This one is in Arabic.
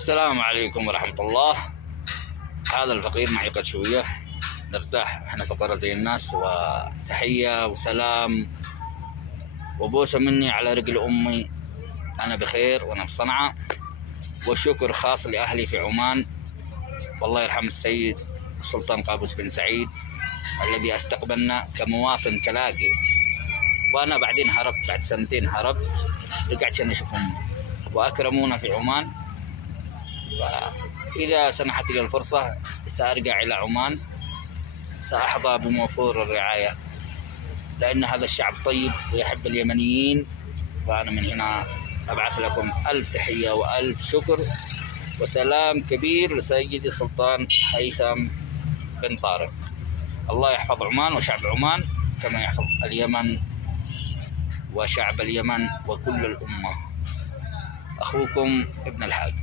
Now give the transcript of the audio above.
السلام عليكم ورحمة الله. هذا الفقير معي قد شوية نرتاح، احنا فقراء زي الناس. وتحية وسلام وبوسة مني على رجل أمي، أنا بخير وأنا في صنعاء. والشكر خاص لأهلي في عمان، والله يرحم السيد السلطان قابوس بن سعيد الذي استقبلنا كمواطن كلاقي. وأنا بعدين هربت، بعد سنتين هربت، رجعت عشان أشوفهم وأكرمونا في عمان. وإذا سنحت لي الفرصة سأرجع إلى عمان، سأحظى بموفور الرعاية، لأن هذا الشعب طيب ويحب اليمنيين. وأنا من هنا أبعث لكم ألف تحية وألف شكر وسلام كبير لسيدي السلطان هيثم بن طارق. الله يحفظ عمان وشعب عمان كما يحفظ اليمن وشعب اليمن وكل الأمة. أخوكم ابن الحاج.